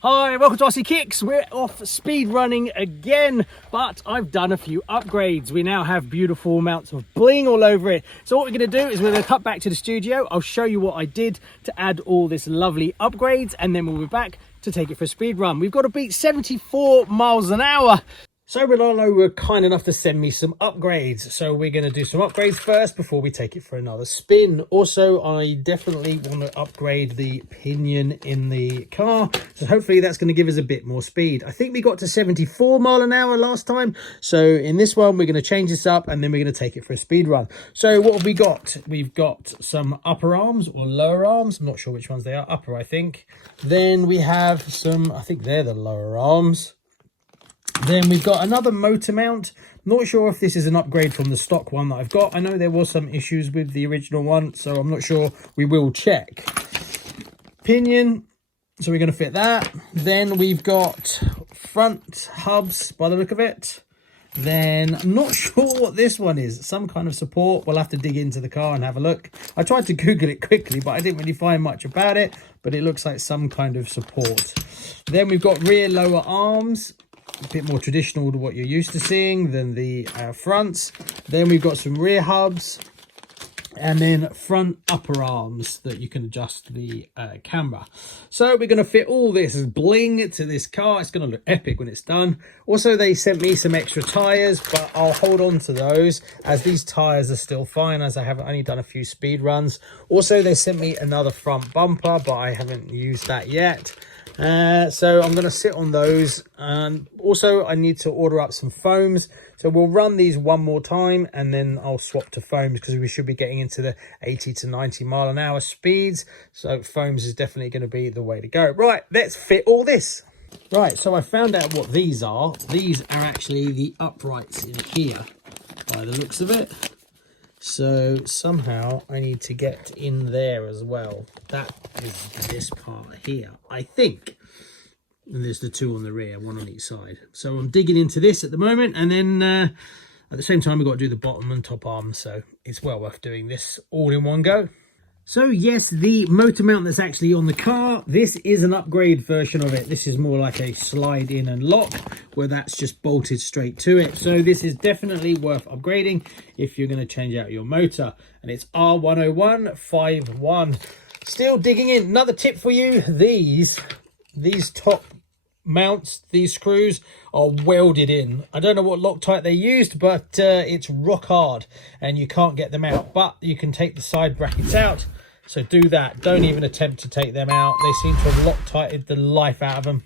Hi, welcome to RCKicks. We're off speed running again, but I've done a few upgrades. We now have beautiful amounts of bling all over it. So what we're going to do is we're going to cut back to the studio. I'll show you what I did to add all this lovely upgrades, and then we'll be back to take it for a speed run. We've got to beat 74 miles an hour. So Rlarrlo were kind enough to send me some upgrades. So we're going to do some upgrades first before we take it for another spin. Also, I definitely want to upgrade the pinion in the car. So hopefully that's going to give us a bit more speed. I think we got to 74 mile an hour last time. So in this one, we're going to change this up and then we're going to take it for a speed run. So what have we got? We've got some upper arms or lower arms. I'm not sure which ones they are. Upper, I think. Then we have some, I think they're the lower arms. Then we've got another motor mount. Not sure if this is an upgrade from the stock one that I've got. I know there was some issues with the original one, so I'm not sure. We will check. Pinion, so we're going to fit that. Then we've got front hubs by the look of it. Then I'm not sure what this one is. Some kind of support. We'll have to dig into the car and have a look. I tried to Google it quickly, but I didn't really find much about it. But it looks like some kind of support. Then we've got rear lower arms. A bit more traditional to what you're used to seeing than the fronts. Then we've got some rear hubs and then front upper arms that you can adjust the camera. So we're going to fit all this bling to this car. It's going to look epic when it's done. Also, they sent me some extra tires, but I'll hold on to those as these tires are still fine, as I have only done a few speed runs. Also, they sent me another front bumper, but I haven't used that yet. So I'm going to sit on those, and also I need to order up some foams. So we'll run these one more time and then I'll swap to foams because we should be getting into the 80 to 90 mile an hour speeds. So foams is definitely going to be the way to go. Right, let's fit all this. Right, so I found out what these are. These are actually the uprights in here by the looks of it. So somehow I need to get in there as well. That is this part here, I think. And there's the two on the rear, one on each side. So I'm digging into this at the moment, and then at the same time we've got to do the bottom and top arms. So it's well worth doing this all in one go. So yes, the motor mount that's actually on the car, this is an upgrade version of it. This is more like a slide in and lock, where that's just bolted straight to it. So this is definitely worth upgrading if you're going to change out your motor. And it's R10151. Still digging in. Another tip for you, these top mounts, these screws are welded in. I don't know what Loctite they used, but it's rock hard and you can't get them out. But you can take the side brackets out. So do that. Don't even attempt to take them out. They seem to have Loctited the life out of them.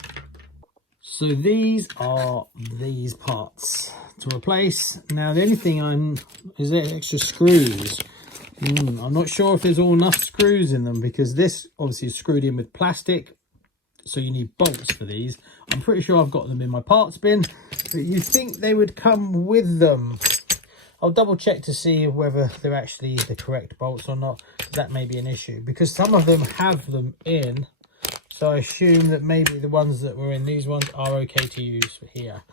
So these are these parts to replace. Now the only thing is there extra screws. I'm not sure if there's all enough screws in them, because this obviously is screwed in with plastic. So you need bolts for these. I'm pretty sure I've got them in my parts bin, but you'd think they would come with them. I'll double check to see whether they're actually the correct bolts or not. That may be an issue because some of them have them in. So I assume that maybe the ones that were in these ones are okay to use for here.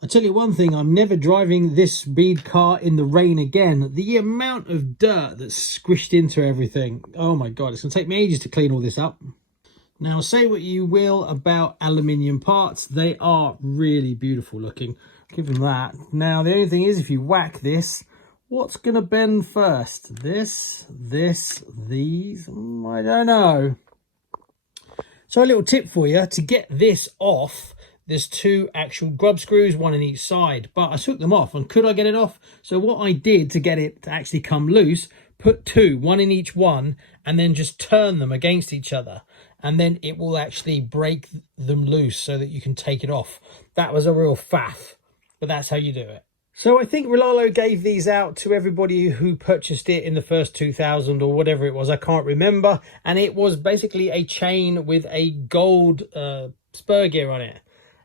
I'll tell you one thing, I'm never driving this speed car in the rain again. The amount of dirt that's squished into everything. Oh my God, it's going to take me ages to clean all this up. Now, say what you will about aluminium parts, they are really beautiful looking. Give them that. Now, the only thing is, if you whack this, what's going to bend first? These? I don't know. So a little tip for you, to get this off, there's two actual grub screws, one on each side, but I took them off. And could I get it off? So what I did to get it to actually come loose, put two, one in each one, and then just turn them against each other. And then it will actually break them loose so that you can take it off. That was a real faff, but that's how you do it. So I think Rlarrlo gave these out to everybody who purchased it in the first 2000 or whatever it was. I can't remember. And it was basically a chain with a gold spur gear on it.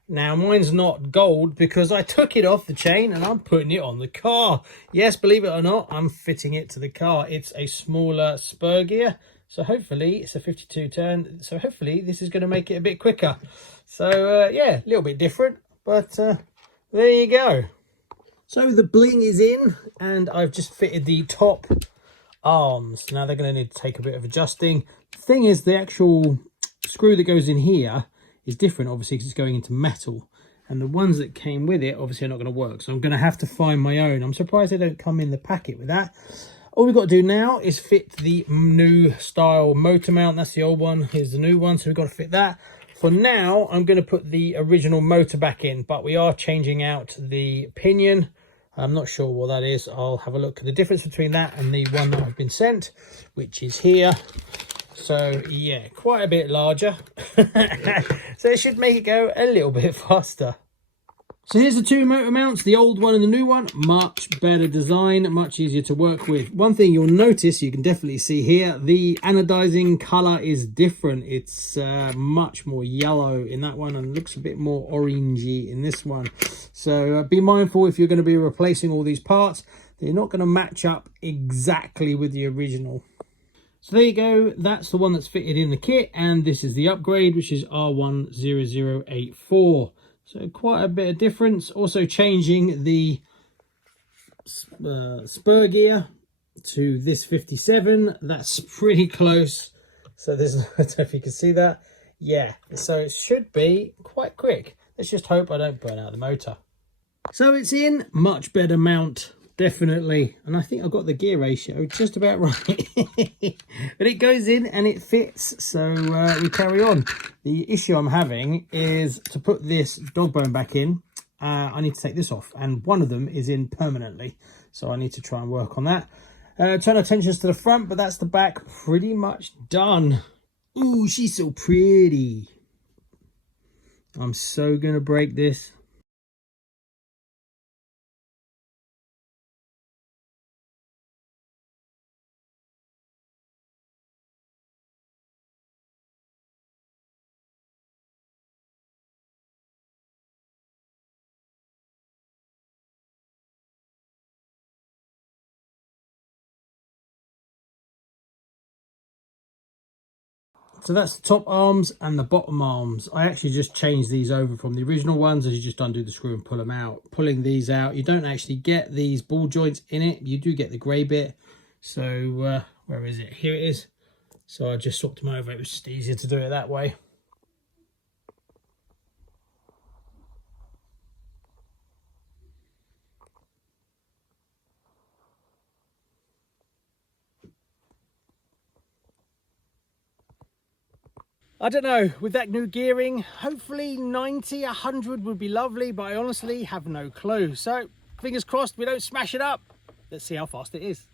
Now, mine's not gold because I took it off the chain and I'm putting it on the car. Yes, believe it or not, I'm fitting it to the car. It's a smaller spur gear. So hopefully it's a 52 turn. So hopefully this is going to make it a bit quicker. So yeah, a little bit different, but there you go. So the bling is in and I've just fitted the top arms. Now they're going to need to take a bit of adjusting. The thing is, the actual screw that goes in here is different, obviously, because it's going into metal. And the ones that came with it, obviously, are not going to work. So I'm going to have to find my own. I'm surprised they don't come in the packet with that. All we've got to do now is fit the new style motor mount. That's the old one. Here's the new one. So we've got to fit that. For now, I'm going to put the original motor back in, but we are changing out the pinion. I'm not sure what that is. I'll have a look at the difference between that and the one that I've been sent, which is here. So yeah, quite a bit larger. So it should make it go a little bit faster. So here's the two motor mounts, the old one and the new one. Much better design, much easier to work with. One thing you'll notice, you can definitely see here, the anodizing color is different. It's much more yellow in that one and looks a bit more orangey in this one. So be mindful if you're going to be replacing all these parts, they're not going to match up exactly with the original. So there you go, that's the one that's fitted in the kit, and this is the upgrade, which is R10084. So quite a bit of difference. Also changing the spur gear to this 57. That's pretty close. So there's, I don't know if you can see that. Yeah, so it should be quite quick. Let's just hope I don't burn out the motor. So it's in, much better mount, definitely. And I think I've got the gear ratio just about right. But it goes in and it fits, so we carry on. The issue I'm having is to put this dog bone back in, I need to take this off, and one of them is in permanently, so I need to try and work on that. Turn our attentions to the front, but that's the back pretty much done. Ooh, she's so pretty. I'm so gonna break this. So that's the top arms and the bottom arms. I actually just changed these over from the original ones, as you just undo the screw and pull them out. Pulling these out, you don't actually get these ball joints in it. You do get the grey bit. So where is it? Here it is. So I just swapped them over. It was just easier to do it that way. I don't know, with that new gearing, hopefully 90, 100 would be lovely, but I honestly have no clue. So, fingers crossed we don't smash it up. Let's see how fast it is.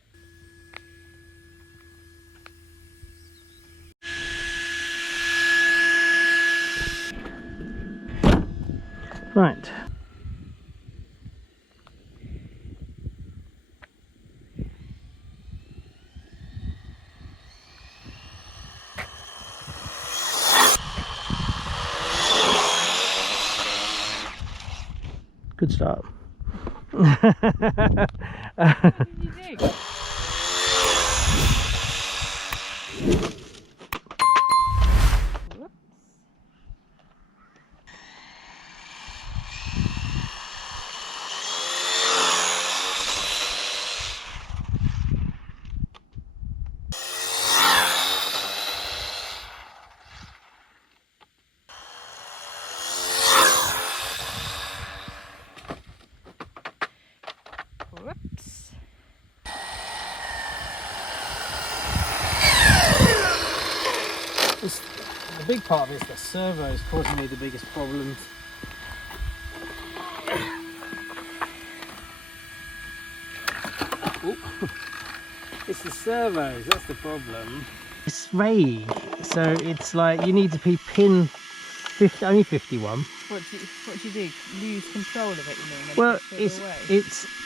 Right. Good start. What did you do? Whoops. The big part of it is the servo is causing me the biggest problems. It's the servos, that's the problem. It's raid, so it's like you need to be pin 50, only 51. What do you do? Lose control of it, you mean? Well,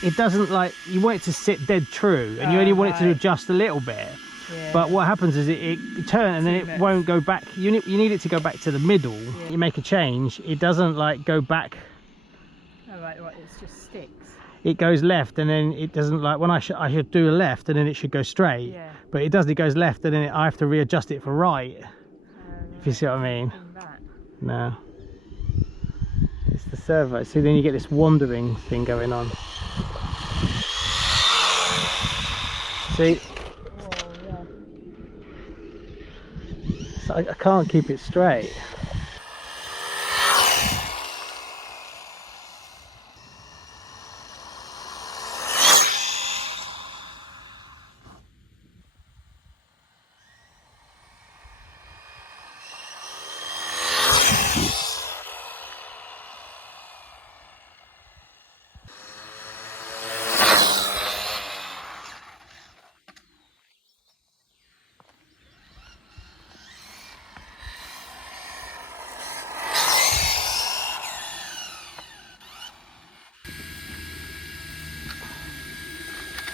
it doesn't, like, you want it to sit dead true, and you only want it to adjust a little bit. Yeah. But what happens is it turns and then it won't go back. You need it to go back to the middle. Yeah. You make a change, it doesn't like go back. Oh, right, it just sticks. It goes left, and then it doesn't, like when I should do a left and then it should go straight. Yeah. But it doesn't, it goes left and then I have to readjust it for right. If you see what I mean. No. It's the servo. See, then you get this wandering thing going on. See? I can't keep it straight.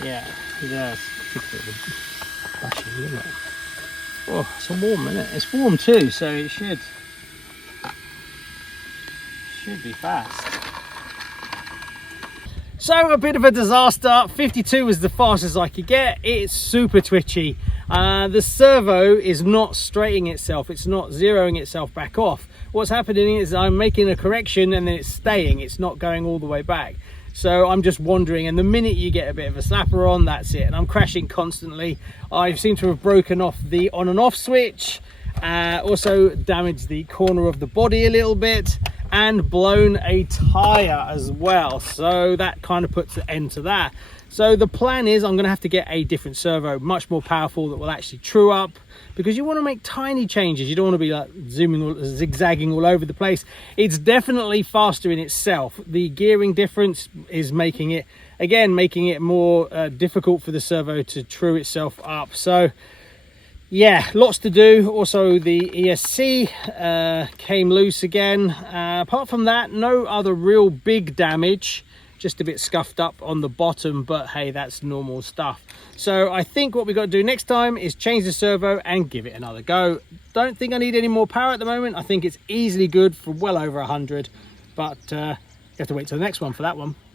Yeah, it does. Oh, it's warm, isn't it? It's warm too, so it should be fast. So a bit of a disaster. 52 was the fastest I could get. It's super twitchy. The servo is not straightening itself. It's not zeroing itself back off. What's happening is I'm making a correction and then it's staying. It's not going all the way back. So I'm just wandering, and the minute you get a bit of a slapper on, that's it. And I'm crashing constantly. I seem to have broken off the on and off switch, also damaged the corner of the body a little bit, and blown a tire as well. So that kind of puts the end to that. So the plan is I'm going to have to get a different servo, much more powerful, that will actually true up, because you want to make tiny changes. You don't want to be like zigzagging all over the place. It's definitely faster in itself. The gearing difference is making it, again, making it more difficult for the servo to true itself up. So yeah, lots to do. Also the ESC came loose again. Apart from that, no other real big damage. Just a bit scuffed up on the bottom, but hey, that's normal stuff. So I think what we've got to do next time is change the servo and give it another go. Don't think I need any more power at the moment. I think it's easily good for well over 100, but you have to wait till the next one for that one.